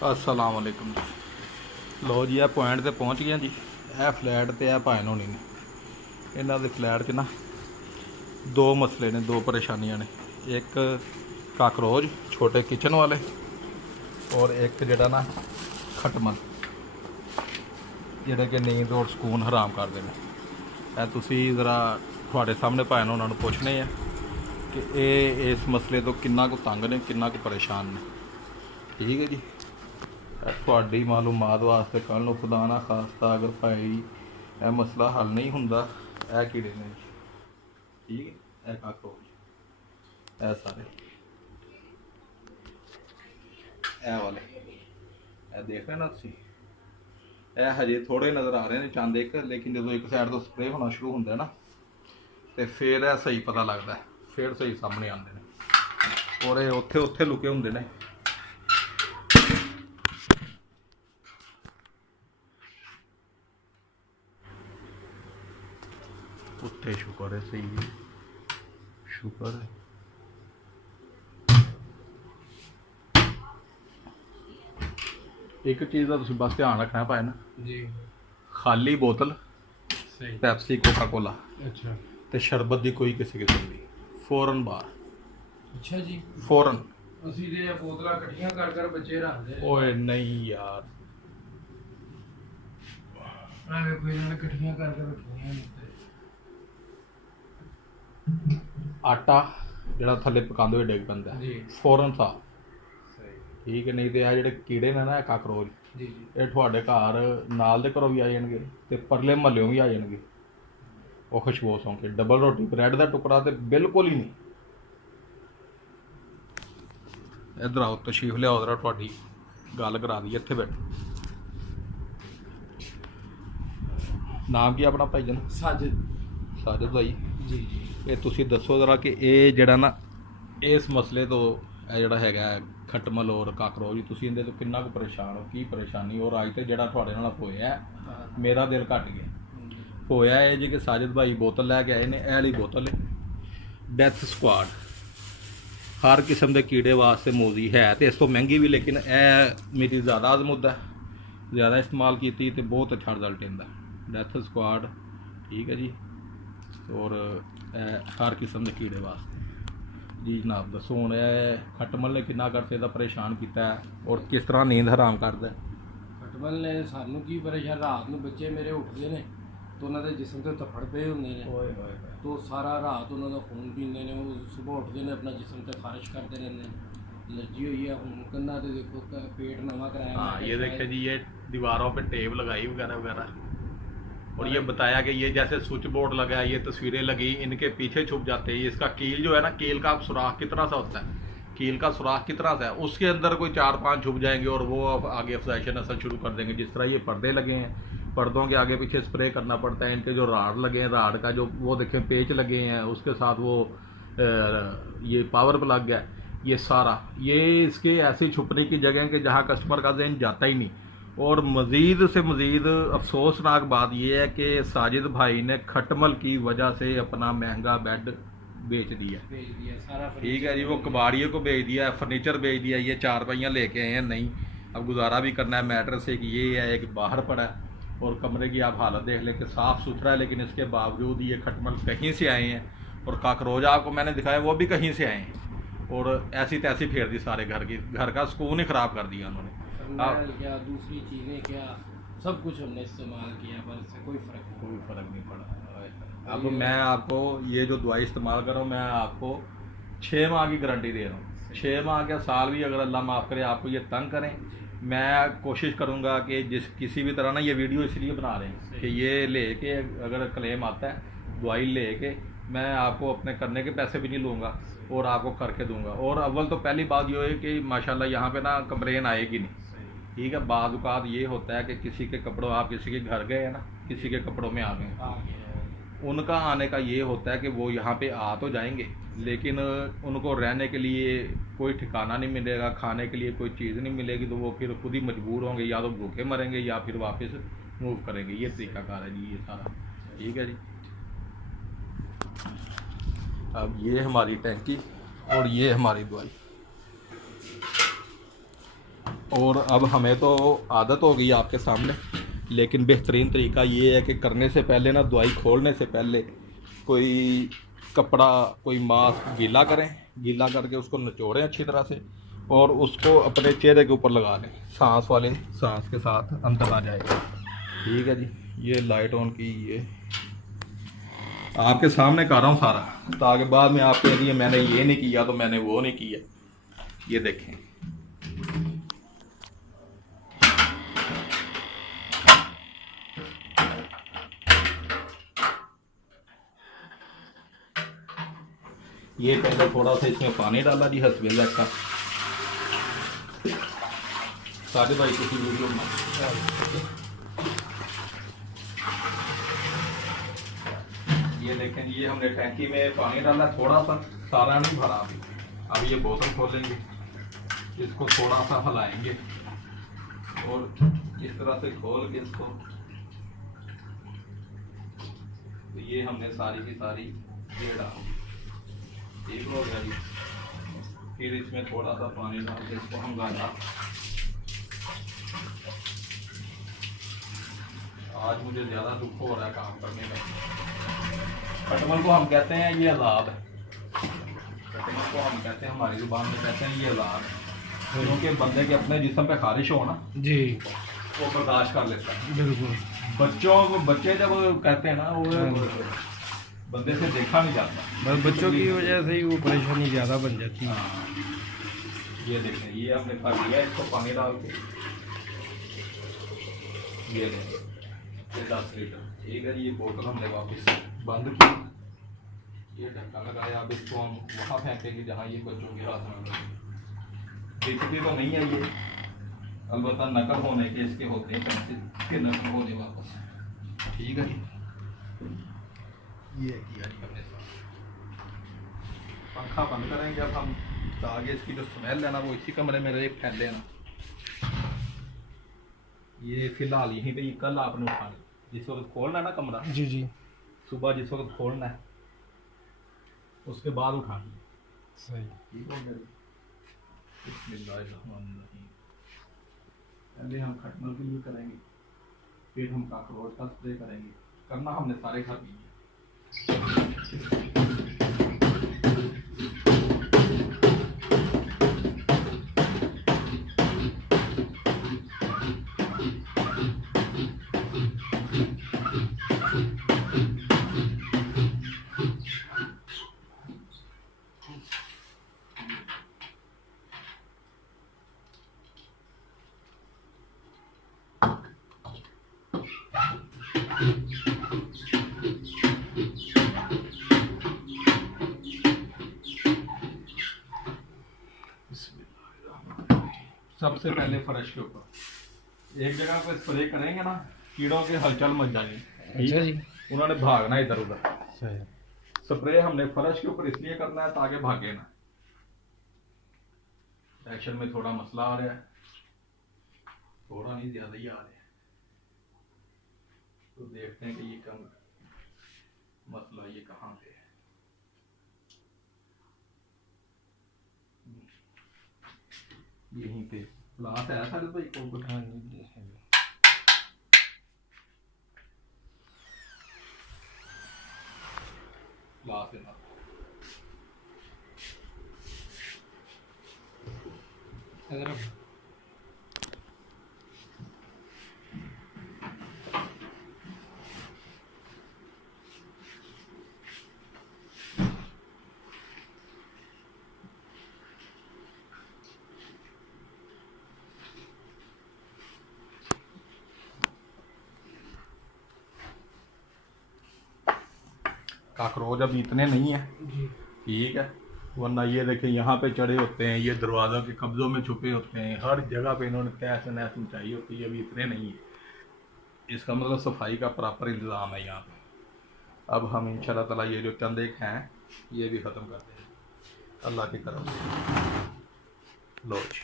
अस्सलाम वालेकुम जी। लो जी ਇਹ ਪੁਆਇੰਟ ਤੇ ਪਹੁੰਚ ਗਏ ਜੀ। ਇਹ ਫਲੈਟ ਤੇ ਇਹ ਭਾਣ ਹੋਣੀ ਨੇ। ਇਹਨਾਂ ਦੇ ਫਲੈਟ 'ਚ ਨਾ ਦੋ ਮਸਲੇ ਨੇ, ਦੋ ਪਰੇਸ਼ਾਨੀਆਂ ਨੇ। ਇੱਕ ਕਾਕਰੋਚ ਛੋਟੇ ਕਿਚਨ ਵਾਲੇ ਔਰ ਇੱਕ ਜਿਹੜਾ ਨਾ ਖਟਮਲ, ਜਿਹੜੇ ਕਿ ਨੀਂਦ ਔਰ ਸਕੂਨ ਹਰਾਮ ਕਰਦੇ ਨੇ। ਇਹ ਤੁਸੀਂ ਜ਼ਰਾ ਤੁਹਾਡੇ ਸਾਹਮਣੇ ਭਾਣ ਉਹਨਾਂ ਨੂੰ ਪੁੱਛਣੇ ਆ ਕਿ ਇਹ ਇਸ ਮਸਲੇ ਤੋਂ ਕਿੰਨਾ ਕੁ ਤੰਗ ਨੇ, ਕਿੰਨਾ ਕੁ ਪਰੇਸ਼ਾਨ ਨੇ। ਠੀਕ ਹੈ ਜੀ। ਤੁਹਾਡੀ ਮਾਲੂਮਾਤ ਵਾਸਤੇ ਕੱਲ੍ਹ ਨੂੰ ਖੁਦਾ ਨਾ ਖਾਸਤਾ ਅਗਰ ਭਾਈ ਇਹ ਮਸਲਾ ਹੱਲ ਨਹੀਂ ਹੁੰਦਾ, ਇਹ ਕੀੜੇ ਨੇ ਜੀ। ਠੀਕ ਹੈ। ਇਹ ਕਾਕਰੋਚ, ਇਹ ਸਾਰੇ, ਇਹ ਵਾਲੇ, ਇਹ ਦੇਖ ਰਹੇ ਨਾ ਤੁਸੀਂ। ਇਹ ਹਜੇ ਥੋੜੇ ਨਜ਼ਰ ਆ ਰਹੇ ਨੇ, ਚੰਦ ਇੱਕ, ਲੇਕਿਨ ਜਦੋਂ ਇੱਕ ਸਾਈਡ ਤੋਂ ਸਪਰੇਅ ਹੋਣਾ ਸ਼ੁਰੂ ਹੁੰਦਾ ਨਾ ਤੇ ਫਿਰ ਇਹ ਸਹੀ ਪਤਾ ਲੱਗਦਾ, ਫਿਰ ਸਹੀ ਸਾਹਮਣੇ ਆਉਂਦੇ ਨੇ। ਔਰ ਇਹ ਉੱਥੇ ਉੱਥੇ ਲੁਕੇ ਹੁੰਦੇ ਨੇ। ਉੱਥੇ ਸ਼ੁਕਰ ਹੈ, ਸਹੀ ਹੈ, ਸ਼ੁਕਰ ਹੈ। ਇੱਕ ਚੀਜ਼ ਦਾ ਤੁਸੀਂ ਬਸ ਧਿਆਨ ਰੱਖਣਾ ਭਾਈ ਨਾ ਜੀ। ਖਾਲੀ ਬੋਤਲ ਸਹੀ। ਪੈਪਸੀ, ਕੋਕਾ ਕੋਲਾ ਅੱਛਾ ਤੇ ਸ਼ਰਬਤ ਦੀ ਕੋਈ ਕਿਸੇ ਕਿਸਮ ਦੀ ਫੌਰਨ ਬਾਹਰ, ਅੱਛਾ ਜੀ। ਫੌਰਨ। ਅਸੀਂ ਤੇ ਇਹ ਬੋਤਲਾਂ ਇਕੱਠੀਆਂ ਕਰ ਕਰ ਬੱਚੇ ਰੱਖਦੇ ਆ। ਓਏ ਨਹੀਂ ਯਾਰ, ਐਵੇਂ ਕੋਈ ਇਹਨਾਂ ਨੇ ਇਕੱਠੀਆਂ ਕਰ ਕਰ ਰੱਖੀਆਂ ਨੇ ਤੇ ਆਟਾ ਜਿਹੜਾ ਥੱਲੇ ਪਕਾਉਂਦੇ ਹੋਏ ਡਿੱਗ ਪੈਂਦਾ ਜੀ। ਫੌਰਨ ਸਾਫ। ਸਹੀ। ਠੀਕ ਹੈ। ਨਹੀਂ ਤੇ ਆ ਜਿਹੜੇ ਕੀੜੇ ਨੇ ਨਾ, ਇਹ ਕਾਕਰੋਚ, ਜੀ ਜੀ। ਇਹ ਤੁਹਾਡੇ ਘਰ ਨਾਲ ਦੇ ਘਰੋਂ ਵੀ ਆ ਜਾਣਗੇ ਤੇ ਪਰਲੇ ਮਹੱਲਿਓਂ ਵੀ ਆ ਜਾਣਗੇ। ਉਹ ਖੁਸ਼ਬੂ ਸੌਂ ਕੇ ਡਬਲ ਰੋਟੀ, ਬ੍ਰੈਡ ਦਾ ਟੁਕੜਾ ਤੇ ਬਿਲਕੁਲ ਹੀ ਨਹੀਂ। ਇੱਧਰ ਆਓ, ਤਸ਼ਰੀਫ ਲਿਆਓ, ਜ਼ਰਾ ਤੁਹਾਡੀ ਗੱਲ ਕਰਾ ਦਈਏ। ਇੱਥੇ ਬੈਠੋ। ਨਾਮ ਕੀ ਆਪਣਾ ਭਾਈ ਜਨ? ਸਾਜਿਦ। ਸਾਜਿਦ ਭਾਈ, ਜੀ ਜੀ। ਇਹ ਤੁਸੀਂ ਦੱਸੋ ਜ਼ਰਾ ਕਿ ਇਹ ਜਿਹੜਾ ਨਾ ਇਸ ਮਸਲੇ ਤੋਂ, ਇਹ ਜਿਹੜਾ ਹੈਗਾ ਖਟਮਲ ਔਰ ਕਾਕਰੋਚ, ਤੁਸੀਂ ਇਹਦੇ ਤੋਂ ਕਿੰਨਾ ਕੁ ਪਰੇਸ਼ਾਨ ਹੋ, ਕੀ ਪਰੇਸ਼ਾਨੀ? ਔਰ ਅੱਜ ਤੇ ਜਿਹੜਾ ਤੁਹਾਡੇ ਨਾਲ ਹੋਇਆ, ਮੇਰਾ ਦਿਲ ਘੱਟ ਗਿਆ। ਹੋਇਆ ਇਹ ਜੀ ਕਿ ਸਾਜਿਦ ਭਾਈ ਬੋਤਲ ਲੈ ਕੇ ਆਏ ਨੇ। ਇਹ ਵਾਲੀ ਬੋਤਲ ਹੈ ਡੈਥ ਸਕੁਆਡ, ਹਰ ਕਿਸਮ ਦੇ ਕੀੜੇ ਵਾਸਤੇ ਮੌਜੀ ਹੈ ਤੇ ਇਸ ਤੋਂ ਮਹਿੰਗੀ ਵੀ, ਲੇਕਿਨ ਇਹ ਮੇਰੀ ਜ਼ਿਆਦਾ ਅਜ਼ਮੁਦ ਹੈ, ਜ਼ਿਆਦਾ ਇਸਤੇਮਾਲ ਕੀਤੀ ਤੇ ਬਹੁਤ ਅੱਛਾ ਰਿਜ਼ਲਟ ਆਉਂਦਾ। ਡੈਥ ਸਕੁਆਡ, ਠੀਕ ਹੈ ਜੀ। ਔਰ ਹਰ ਕਿਸਮ ਦੇ ਕੀੜੇ ਵਾਸਤੇ ਜੀ। ਜਨਾਬ ਦੱਸੋ ਹੁਣ ਇਹ ਖਟਮਲ ਨੇ ਕਿੰਨਾ ਕਰਤੇ ਦਾ ਪਰੇਸ਼ਾਨ ਕੀਤਾ ਔਰ ਕਿਸ ਤਰ੍ਹਾਂ ਨੀਂਦ ਹਰਾਮ ਕਰਦਾ? ਖਟਮਲ ਨੇ ਸਾਨੂੰ ਕੀ ਪਰੇਸ਼ਾਨ, ਰਾਤ ਨੂੰ ਬੱਚੇ ਮੇਰੇ ਉੱਠਦੇ ਨੇ ਤਾਂ ਉਹਨਾਂ ਦੇ ਜਿਸਮ ਤੇ ਧੱਫੜ ਪਏ ਹੁੰਦੇ ਨੇ। ਓਏ ਹੋਏ तो सारा रात उन्होंने खून पीते हैं, वो सुबह उठते हैं अपना जिसम से खारिश करते रहते हैं। एलर्जी हुई है हूँ कंधा तो देखो पेट नवा कराया। हाँ ये देखे जी, ये दीवारों पे टेप लगाई वगैरह वगैरह। और ये बताया कि ये जैसे स्विच बोर्ड लगा है, ये तस्वीरें लगी, इनके पीछे छुप जाते हैं। इसका कील जो है ना, कील का सुराख कितना सा होता है, कील का सुराख कितना सा है, उसके अंदर कोई 4-5 छुप जाएंगे और वो आगे अफजाइशें नस्ल शुरू कर देंगे। जिस तरह ये पर्दे लगे हैं, पर्दों के आगे पीछे स्प्रे करना पड़ता है। इनके जो राड लगे हैं, राड का जो वो देखें पेच लगे हैं, उसके साथ वो ये पावर प्लग है, ये सारा ये इसके ऐसी छुपने की जगह है कि जहाँ कस्टमर का जहन जाता ही नहीं। और मज़ीद से मज़ीद अफसोसनाक बात यह है कि साजिद भाई ने खटमल की वजह से अपना महंगा बेड बेच दिया। ठीक है जी। वो कबाड़ियों को बेच दिया, फर्नीचर बेच दिया, ये चारपाइयाँ लेके आए हैं। नहीं, अब गुजारा भी करना है। मैट्रेस एक ये है, एक बाहर पड़ा है। और कमरे की आप हालत देख लें कि साफ़ सुथरा है, लेकिन इसके बावजूद ये खटमल कहीं से आए हैं। और काकरोच आपको मैंने दिखाया, वो भी कहीं से आए हैं। और ऐसी तैसी फेर दी सारे घर की, घर का सुकून ही ख़राब कर दिया उन्होंने। क्या दूसरी चीज़ें, क्या सब कुछ हमने इस्तेमाल किया पर इससे कोई फ़र्क नहीं पड़ा। अब मैं आपको ये जो दवाई इस्तेमाल कर रहा हूँ, मैं आपको 6 माह की गारंटी दे रहा हूँ। 6 माह का साल भी अगर अल्लाह माफ़ करे आपको ये तंग करें, मैं कोशिश करूंगा कि किसी भी तरह ना, ये वीडियो इसलिए बना रहे हैं कि ये लेके अगर क्लेम आता है, दवाई लेके मैं आपको अपने करने के पैसे भी नहीं लूँगा और आपको करके दूंगा। और अव्वल तो पहली बात ये है कि माशाल्लाह यहाँ पे ना कंप्लेन आएगी नहीं। ठीक है। बाज़ औक़ात ये होता है कि किसी के कपड़ों, आप किसी के घर गए हैं ना, किसी के कपड़ों में आ गए, उनका आने का ये होता है कि वो यहाँ पे आ तो जाएंगे, लेकिन उनको रहने के लिए कोई ठिकाना नहीं मिलेगा, खाने के लिए कोई चीज़ नहीं मिलेगी, तो वो फिर खुद ही मजबूर होंगे, या तो भूखे मरेंगे या फिर वापस मूव करेंगे। ये तरीक़ाकार है जी, ये सारा। ठीक है जी। अब ये हमारी टैंकी और ये हमारी दवाई। और अब हमें तो आदत हो गई आपके सामने, लेकिन बेहतरीन तरीका ये है कि करने से पहले ना, दवाई खोलने से पहले कोई कपड़ा, कोई मास्क गीला करें, गीला करके उसको निचोड़ें अच्छी तरह से और उसको अपने चेहरे के ऊपर लगा लें, सांस के साथ अंदर आ जाएगा। ठीक है जी, ये लाइट ऑन की, ये आपके सामने कर रहा हूँ सारा, ताकि बाद में आपके लिए मैंने ये नहीं किया तो मैंने वो नहीं किया। ये देखें, ये पहले थोड़ा सा इसमें पानी डाला जी हसबेला का। सारे भाई किसी वीडियो में ये देखें, ये हमने टैंकी में पानी डाला थोड़ा सा, सारा नहीं भरा अभी। अब ये बोतल खोलेंगे, इसको थोड़ा सा हिलाएंगे और इस तरह से खोल के इसको, तो ये हमने सारी की सारी ये डाल, ठीक हो गया जी। फिर इसमें थोड़ा सा पानी डाल के इसको हम गाना, आज मुझे ज़्यादा दुख हो रहा है काम करने में। खटमल को हम कहते हैं ये अज़ाब है, खटमल को हम कहते हैं, हमारी ज़ुबान में कहते हैं ये अज़ाब है, क्योंकि बंदे के अपने जिस्म पे खारिश हो ना जी, वो बर्दाश्त कर लेता है। बिल्कुल। बच्चों को, बच्चे जब कहते हैं ना, वो बंदे से देखा नहीं जाता, बस बच्चों की वजह से ही वो परेशानी ज़्यादा बन जाती है। हाँ। ये देखें, ये हमने कर लिया, इसको पानी डाल के, ये देखें, ये 10 लीटर, ठीक है। ये बोतल हमने वापस बंद की, ये ढक्कन लगाया। अब इसको हम वहाँ फेंकेंगे जहाँ ये बच्चों के हाथ में लगे। दिखती तो नहीं है ये, अलबत्ता नकल होने के इसके होते हैं चांसेस के नकल होने वापस, ठीक है जी। ये किया जी हमने, पंखा बंद करेंगे अब हम, ताकि इसकी जो स्मेल है ना वो इसी कमरे में रहे, फैले ना। ये फिलहाल यहीं पे, कल आपने उठाना, जिस वक्त खोलना है ना कमरा, जी जी, सुबह जिस वक्त खोलना है उसके बाद उठाना, सही। ठीक हो गया। बिस्मिल्लाहिर्रहमानिर्रहीम। पहले हम खटमल के लिए करेंगे, फिर हम काकरोच का स्प्रे करेंगे, करना हमने सारे घर में। सबसे पहले फर्श के ऊपर एक जगह पे स्प्रे करेंगे ना, कीड़ों के हलचल मच जाएंगे। अच्छा जी, उन्होंने भागना इधर उधर। सही। स्प्रे हमने फर्श के ऊपर इसलिए करना है ताकि भागे ना। एक्शन में थोड़ा मसला आ रहा है, थोड़ा नहीं ज्यादा ही आ रहा है, तो देखते हैं कि ये कम मसला ये कहाँ पे है। यहीं पे प्लास है सारे भाई को, हाँ जी, प्लास है ना। अगर काकरोच अब इतने नहीं है, ठीक है, वरना ये देखिए यहाँ पे चढ़े होते हैं, ये दरवाज़ों के कब्जों में छुपे होते हैं, हर जगह पे इन्होंने तहस नहस मचाई होती है। अभी इतने नहीं है, इसका मतलब सफाई का प्रॉपर इंतज़ाम है यहाँ पे। अब हम इंशाल्लाह ताला ये जो चंद एक हैं ये भी ख़त्म कर देंगे अल्लाह की तरफ से। लो जी,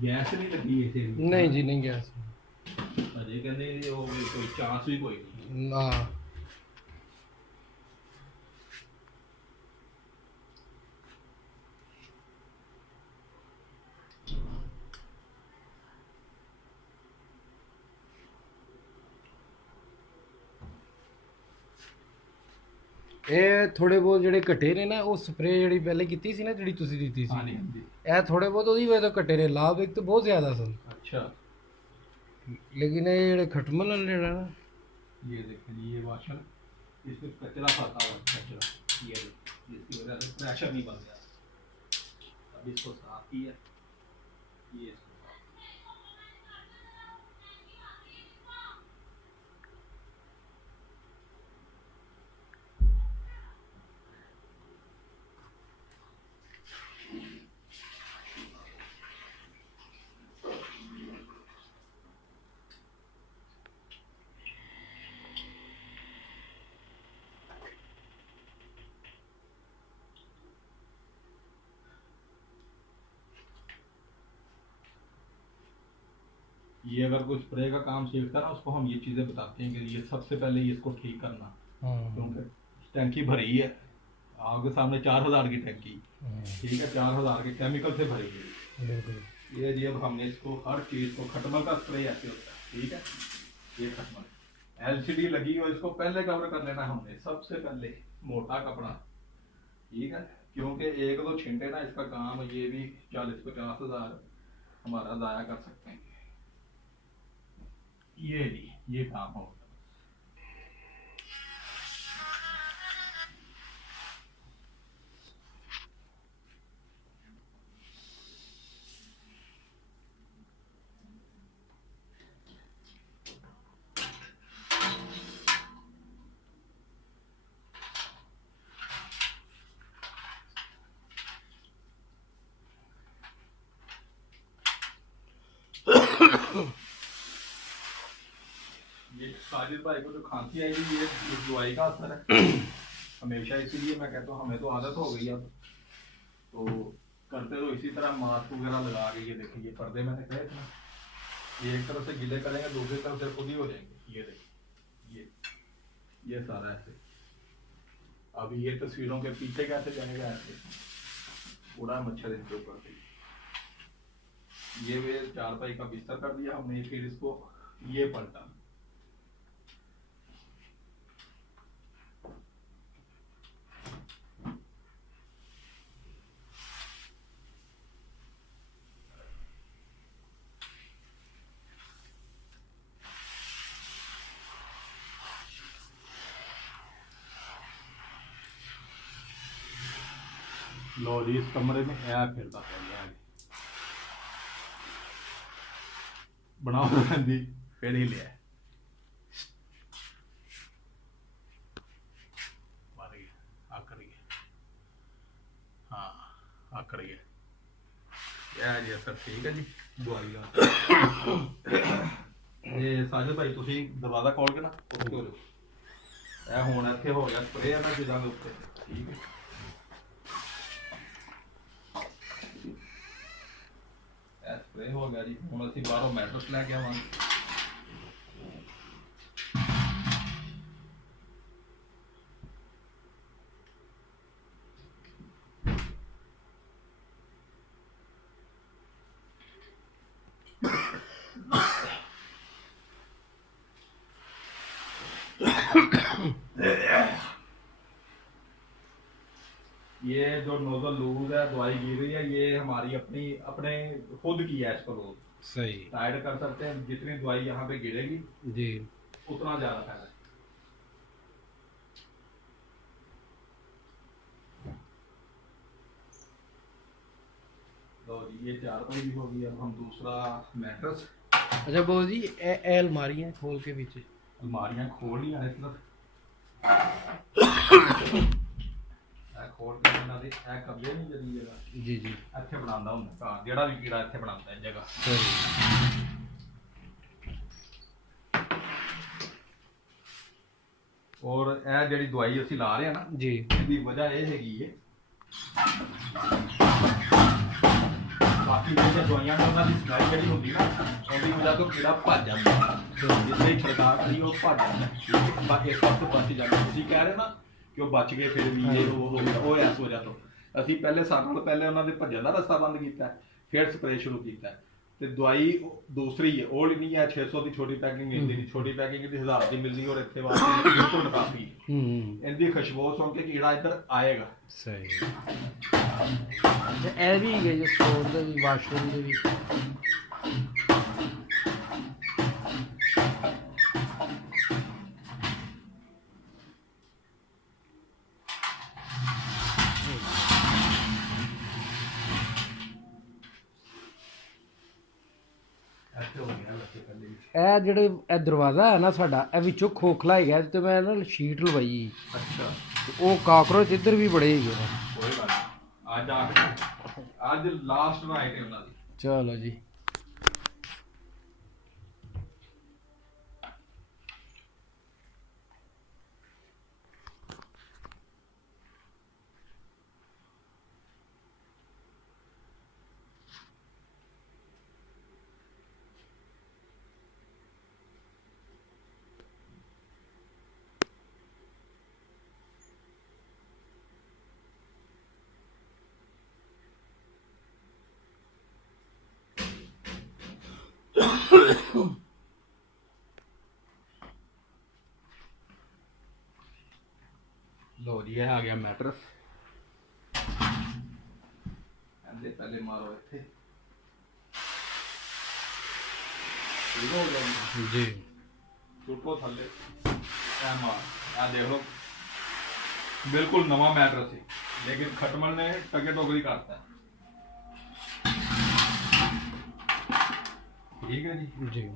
गैस नहीं लगी इसे? नहीं जी, नहीं गैस अजय कहते हो कोई चांस भी कोई नहीं ना। ਇਹ ਥੋੜੇ ਬਹੁਤ ਜਿਹੜੇ ਘਟੇ ਨੇ ਨਾ, ਉਹ ਸਪਰੇਅ ਜਿਹੜੀ ਪਹਿਲੇ ਕੀਤੀ ਸੀ ਨਾ, ਜਿਹੜੀ ਤੁਸੀਂ ਦਿੱਤੀ ਸੀ, ਹਾਂਜੀ ਹਾਂਜੀ ਇਹ ਥੋੜੇ ਬਹੁਤ ਉਹਦੀ ਵਜ੍ਹਾ ਤੋਂ ਘਟੇ ਨੇ। ਲਾਭ ਇੱਕ ਤਾਂ ਬਹੁਤ ਜ਼ਿਆਦਾ ਸਨ, अच्छा ਲੇਕਿਨ ਇਹ ਜਿਹੜੇ ਖਟਮਲ ਵਾਲੇ ਜਿਹੜਾ ਨਾ, ये देखें जी, ये वाशर इसमें कचरा फंसा हुआ है, कचरा ये देखिए, जिसकी वजह से प्रेशर नहीं बन गया। अब इसको साफ किया, ये इसको साफ ये अगर कोई स्प्रे का काम सीखता है ना, उसको हम ये चीज़ें बताते हैं कि ये सबसे पहले ये इसको ठीक करना, क्योंकि टैंकी भरी है आपके सामने 4000 की टैंकी, ठीक है, 4000 के केमिकल से भरी हुई। बिल्कुल। ये जी अब हमने इसको हर चीज़ को, खटमल का स्प्रे ऐसे होता है, ठीक है, ये खटमल एलसीडी लगी हो, इसको पहले कवर कर लेना हमने सबसे पहले, मोटा कपड़ा, ठीक है, क्योंकि एक दो छिंटे ना इसका काम, ये भी 40-50 हज़ार हमारा ज़ाया कर सकते हैं। ये जी ये काम होगा। ये साजिद भाई को जो खांसी आएगी, ये इस दवाई का असर है हमेशा, इसीलिए मैं कहता हूँ हमें तो आदत हो गई अब, तो करते तो इसी तरह मास्क वगैरह लगा के। ये देखिए ये पर्दे मैंने कहे थे ना, ये एक तरफ से गिले करेंगे, दूसरी तरफ से खुद ही हो जाएंगे। ये देखिए ये सारा ऐसे। अब ये तस्वीरों के पीछे कैसे जाएगा, ऐसे पूरा मच्छर इनके ऊपर से। ये वे चारपाई का बिस्तर कर दिया हमने, फिर इसको ये पलटा, लो जी इस कमरे में है फिरता है बनाओ दी फिर ही लिया आकर हाँ आकर ये जी सर ठीक है जी दवाई का। ये साजिद भाई तुसी दरवाजा खोल के ना उत्ते हो जाओ, ए हुण इत्थे हो गया स्प्रे है ना चीज़ां दे उत्ते, ठीक है। स्प्रे हो गया जी, हुण असीं बाहरों मैट्रेस लैके आवांगे। ये जो नोजल लूज है, दवाई गिर रही है, ये हमारी अपनी अपने खुद की है, इसको लोग सही टाइट कर सकते हैं। जितनी दवाई यहाँ पे गिरेगी जी उतना ज्यादा फायदा है। तो ये चारपाई भी होगी, अब हम दूसरा मैट्रेस। अच्छा बाबू जी, ए अलमारियाँ खोल के पीछे, अलमारियां खोल लिया इस तरफ खोल के ਇਹਨਾਂ ਦੇ ਇਹ ਕਬਜ਼ੇ ਨਹੀਂ ਜਦੀ ਜਗ੍ਹਾ जी जी ਇੱਥੇ ਬਣਾਉਂਦਾ ਹੁੰਦਾ ਘਰ, ਜਿਹੜਾ ਵੀ ਕੀੜਾ ਇੱਥੇ ਬਣਾਉਂਦਾ ਹੈ ਜਗ੍ਹਾ। सही ਔਰ ਇਹ ਜਿਹੜੀ ਦਵਾਈ ਅਸੀਂ ਲਾ ਰਹੇ ਹਾਂ ਨਾ जी ਇਹਦੀ ਵਜ੍ਹਾ ਇਹ ਹੈਗੀ ਹੈ, ਬਾਕੀ ਜਿਹੜੇ ਦਵਾਈਆਂ ਨਾਲ ਉਹਨਾਂ ਦੀ ਸਮੈਲ ਜਿਹੜੀ ਹੁੰਦੀ ਨਾ, ਉਹਦੀ ਵਜ੍ਹਾ ਤੋਂ ਕੀੜਾ ਭੱਜ ਜਾਂਦਾ, ਜਿੱਥੇ ਹੀ ਛਿੜਕਾਅ ਕਰੀ ਉਹ ਭੱਜ ਜਾਂਦਾ, ਬਾਕੀ ਇਸ ਪਾਸੇ ਬਚ ਜਾਂਦਾ। ਤੁਸੀਂ ਕਹਿ ਰਹੇ ਨਾ ਕਿ ਉਹ ਬਚ ਗਏ, ਫਿਰ ਵੀ ਇਹ ਉਹ ਹੋ ਗਿਆ, ਉਹ ਇਸ ਵਜ੍ਹਾ ਤੋਂ। ਅਸੀਂ ਪਹਿਲੇ ਸਾਲ ਪਹਿਲੇ ਉਹਨਾਂ ਦੇ ਭੱਜਣ ਦਾ ਰਸਤਾ ਬੰਦ ਕੀਤਾ, ਫਿਰ ਸਪਰੇਅ ਸ਼ੁਰੂ ਕੀਤਾ। ਤੇ ਦਵਾਈ ਦੂਸਰੀ ਹੈ, ਉਹ ਨਹੀਂ ਹੈ 600 ਦੀ ਛੋਟੀ ਪੈਕਿੰਗ ਮਿਲਦੀ ਨਹੀਂ, ਛੋਟੀ ਪੈਕਿੰਗ ਦੀ 1000 ਦੀ ਮਿਲਦੀ, ਔਰ ਇੱਥੇ ਵਾਸਤੇ ਬਿਲਕੁਲ ਕਾਫੀ ਇਹਦੀ ਖੁਸ਼ਬੂ ਸੁਣ ਕੇ ਕੀੜਾ ਇੱਧਰ ਆਏਗਾ। ਸਹੀ। ਤੇ ਇਹ ਵੀ ਹੈਗੇ ਜੋ ਸਟੋਰ ਦੇ ਵੀ, ਵਾਸ਼ਰੂਮ ਦੇ ਵੀ। ਇਹ ਜਿਹੜੇ ਇਹ ਦਰਵਾਜ਼ਾ ਹੈ ਨਾ ਸਾਡਾ, ਇਹ ਵਿੱਚੋਂ ਖੋਖਲਾ ਹੈਗਾ ਤੇ ਮੈਂ ਨਾ ਸ਼ੀਟ ਲਵਾਈ। ਅੱਛਾ। ਉਹ ਕਾਕਰੋਚ ਇੱਧਰ ਵੀ ਬੜੇ ਹੈਗੇ ਨੇ। ਕੋਈ ਗੱਲ ਨਹੀਂ, ਅੱਜ ਆ ਕੇ ਅੱਜ ਲਾਸਟ ਨਾਈਟ ਹੈ ਉਹਨਾਂ ਦੀ। ਚਲੋ ਜੀ। ਲੋ ਜੀ, ਇਹ ਆ ਗਿਆ ਮੈਟਰਸ। ਇਹਦੇ ਪਹਿਲੇ ਮਾਰੋ ਇੱਥੇ, ਠੀਕ ਹੋ ਗਿਆ ਜੀ। ਚੁੱਕੋ ਥੱਲੇ, ਇਹ ਮਾਰ, ਇਹ ਦੇਖ ਲਓ ਬਿਲਕੁਲ ਨਵਾਂ ਮੈਟਰਸ ਹੈ, ਲੇਕਿਨ ਖਟਮਲ ਨੇ ਟਕੇ ਟੋਕਰੀ ਕਰਤਾ। ਠੀਕ ਹੈ ਜੀ। ਜੀ।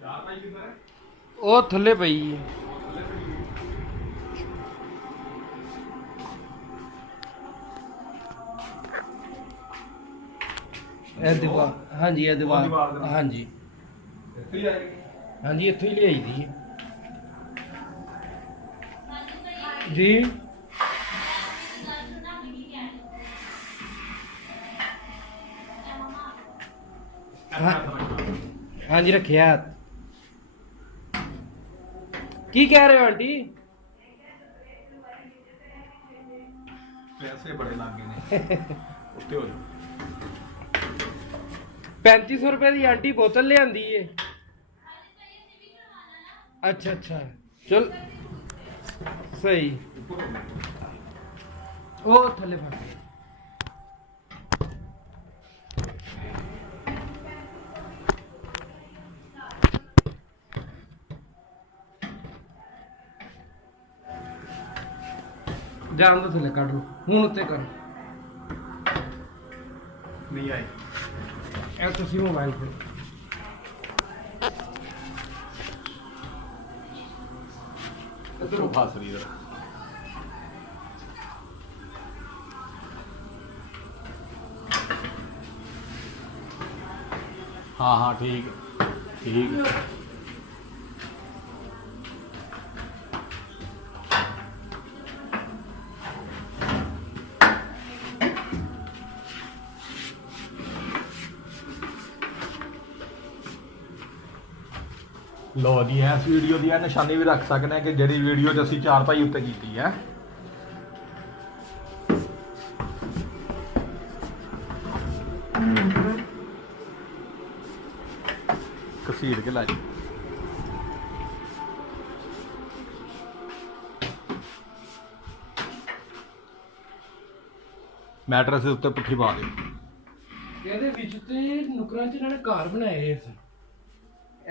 ਚਾਰ ਭਾਈ ਕਿੱਧਰ ਹੈ? ਉਹ ਥੱਲੇ ਪਈ ਹੈ। ਇਹ ਦੀਵਾਰ, ਹਾਂਜੀ ਇਹ ਦੀਵਾਰ, ਹਾਂਜੀ ਇੱਥੇ ਹੀ ਆਏਗੀ। ਹਾਂਜੀ ਇੱਥੋਂ ਹੀ ਲਿਆਈ ਦੀ ਹੈ ਜੀ। ਹਾਂਜੀ ਰੱਖਿਆ। ਕੀ ਕਹਿ ਰਹੇ ਹੋ ਆਂਟੀ? ਪੈਸੇ ਬੜੇ ਲੱਗ ਗਏ ਨੇ ਉੱਤੇ ਹੋ ਜਾ। 3500 ਰੁਪਏ ਦੀ ਆਂਟੀ ਬੋਤਲ ਲਿਆਂਦੀ ਏ। ਅੱਛਾ ਅੱਛਾ, ਚਲ ਸਹੀ। ਉਹ ਥੱਲੇ ਫੜ ਗਿਆ। ਜਾਣ ਦੋ, ਥੱਲੇ ਕੱਢ ਲਓ ਹੁਣ, ਉੱਤੇ ਕਰ। ਨਹੀਂ ਆਈ ਇਹ ਤੁਸੀਂ ਮੋਬਾਈਲ ਤੇ ਇੱਧਰੋਂ ਫਸ ਰਹੀ ਹੈ। हाँ हाँ ठीक है, ठीक है। लो जी, इस वीडियो की निशानी भी रख सकते हैं कि जी वीडियो असी चार भाई उत्ते की है। घसीट के लाई मैट्रेस उत्ते पुट्ठी पा दे। ਇਹਦੇ ਵਿੱਚ ਤੇ ਨੁਕਰਾਂ 'ਚ ਇਹਨਾਂ ਨੇ ਘਰ ਬਣਾਏ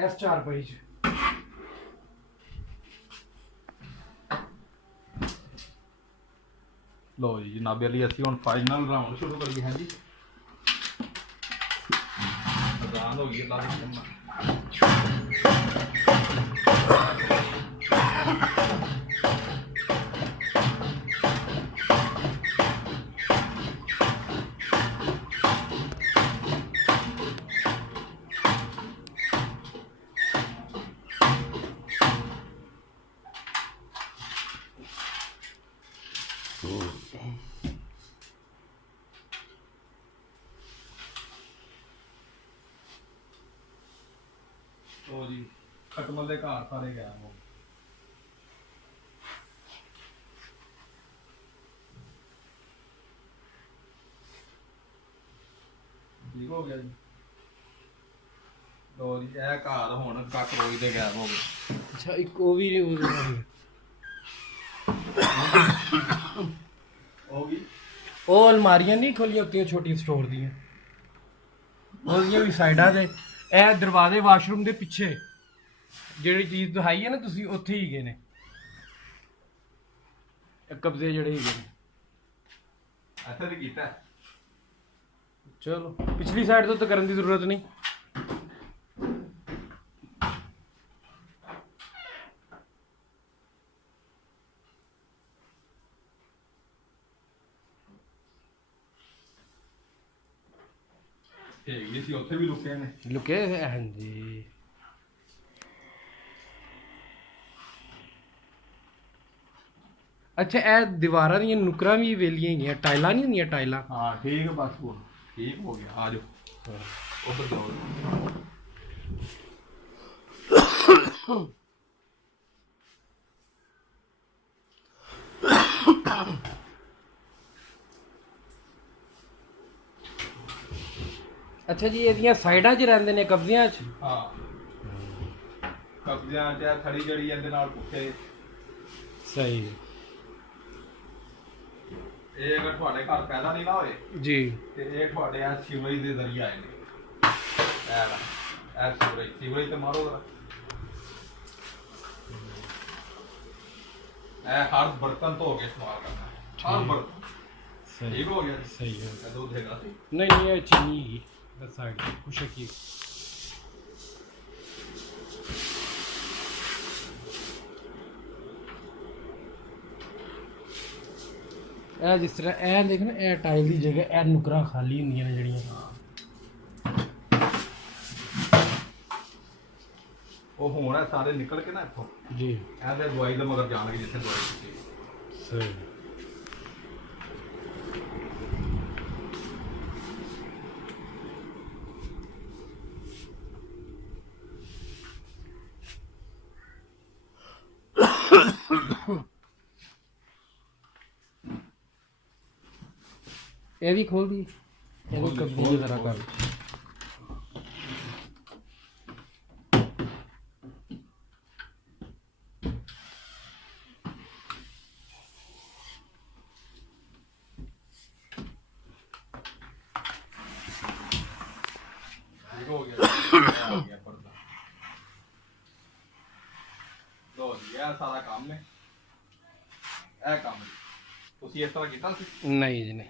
ਇਸ ਚਾਰ ਪਾਈ 'ਚ। लो जी जनाबे अली असी हुण फाइनल राउंड शुरू करिए। हैं जी, अजान हो गई अल्लाह दी तो जी खटमल के घर सारे गए वो। ਹੋ ਗਿਆ ਜੀ। ਲੋ ਜੀ ਇਹ ਘਰ ਹੁਣ ਕੱਟ ਰੋਈ ਦੇ ਗਾਇਬ ਹੋ ਗਏ। ਅੱਛਾ ਇੱਕ ਉਹ ਵੀ ਹੋ ਗਈ। ਉਹ ਅਲਮਾਰੀਆਂ ਨਹੀਂ ਖੋਲੀਆਂ ਉੱਤੀਆਂ ਛੋਟੀ ਸਟੋਰ ਦੀਆਂ, ਉਹਦੀਆਂ ਵੀ ਸਾਈਡਾਂ ਤੇ ਇਹ ਦਰਵਾਜ਼ੇ ਵਾਸ਼ਰੂਮ ਦੇ ਪਿੱਛੇ ਜਿਹੜੀ ਚੀਜ਼ ਦਿਖਾਈ ਹੈ ਨਾ ਤੁਸੀਂ, ਉੱਥੇ ਹੀ ਗਏ ਨੇ ਇਹ ਕਬਜ਼ੇ ਜਿਹੜੇ ਹੈਗੇ ਨੇ। ਇੱਥੇ ਵੀ ਕੀਤਾ। ਚਲੋ ਪਿਛਲੀ ਸਾਈਡ ਤੋਂ ਤਾਂ ਕਰਨ ਦੀ ਜ਼ਰੂਰਤ ਨਹੀਂ। ਹੈਗੀ ਸੀ ਉੱਥੇ ਵੀ ਲੁਕੇ ਨੇ। ਲੁਕੇ ਹੋਏ ਹਾਂਜੀ। ਅੱਛਾ ਇਹ ਦੀਵਾਰਾਂ ਦੀਆਂ ਨੁਕਰਾਂ ਵੀ ਵੇਲੀਆਂ ਹੈਗੀਆਂ, ਟਾਈਲਾਂ ਨਹੀਂ ਹੁੰਦੀਆਂ ਟਾਈਲਾਂ। ਹਾਂ ਠੀਕ ਹੈ ਬਸ ਹੁਣ ਠੀਕ ਹੋ ਗਿਆ। ਆ ਜਾਓ ਉੱਧਰ ਜਾਓ। ਅੱਛਾ ਜੀ ਇਹਦੀਆਂ ਸਾਈਡਾਂ 'ਚ ਰਹਿੰਦੇ ਨੇ ਕਬਜ਼ਿਆਂ 'ਚ। ਹਾਂ ਕਬਜ਼ਿਆਂ 'ਚ ਖੜੀ ਜਿਹੜੀ ਇਹਦੇ ਨਾਲ ਪੁੱਠੇ। ਸਹੀ ਇਹ ਅਗਰ ਤੁਹਾਡੇ ਘਰ ਪੈਦਾ ਨਹੀਂ ਨਾ ਹੋਏ ਜੀ ਤੇ ਇਹ ਤੁਹਾਡੇ ਆ ਸੀਵਰੇਜ ਦੇ ਜ਼ਰੀਏ ਆਏ ਨੇ। ਇਹ ਸੀਵਰੇਜ ਤੇ ਮਾਰੋ ਜ਼ਰਾ। ਇਹ ਹਰ ਬਰਤਨ ਧੋ ਕੇ ਇਸਤੇਮਾਲ ਕਰਨਾ ਹੈ। ਹਰ ਬਰਤਨ। ਸਹੀ ਠੀਕ ਹੋ ਗਿਆ। ਸਹੀ ਹੈ। ਇਹ ਦੁੱਧ ਹੈਗਾ ਸੀ। ਨਹੀਂ ਨਹੀਂ ਇਹ ਚੀਨੀ ਹੀ ਸਾਈਡ ਕੁਛ ਕੀ। ਇਹ ਜਿਸ ਤਰ੍ਹਾਂ ਇਹ ਦੇਖ ਨਾ, ਇਹ ਟਾਈਲ ਦੀ ਜਗ੍ਹਾ ਇਹ ਨੁਕਰਾਂ ਖਾਲੀ ਹੁੰਦੀਆਂ ਨੇ ਜਿਹੜੀਆਂ। ਉਹ ਹੁਣ ਇਹ ਸਾਰੇ ਨਿਕਲ ਕੇ ਨਾ ਇੱਥੋਂ ਜੀ ਇਹਦੇ ਦਵਾਈ ਦੇ ਮਗਰ ਜਾਣਗੇ ਜਿੱਥੇ ਦਵਾਈ ਦਿੱਤੀ। ਸਹੀ ਇਹ ਵੀ ਖੋਲ ਦੀ, ਇਹ ਵੀ ਕਬਜ਼ੇ ਜ਼ਰਾ ਕਰ। ਠੀਕ ਹੋ ਗਿਆ। ਆ ਗਿਆ ਪਰਦਾ। ਲੋ ਜੀ ਇਹ ਸਾਰਾ ਕੰਮ ਨੇ। ਇਹ ਕੰਮ ਤੁਸੀਂ ਇਸ ਤਰ੍ਹਾਂ ਕੀਤਾ ਸੀ? ਨਹੀਂ ਜੀ ਨਹੀਂ।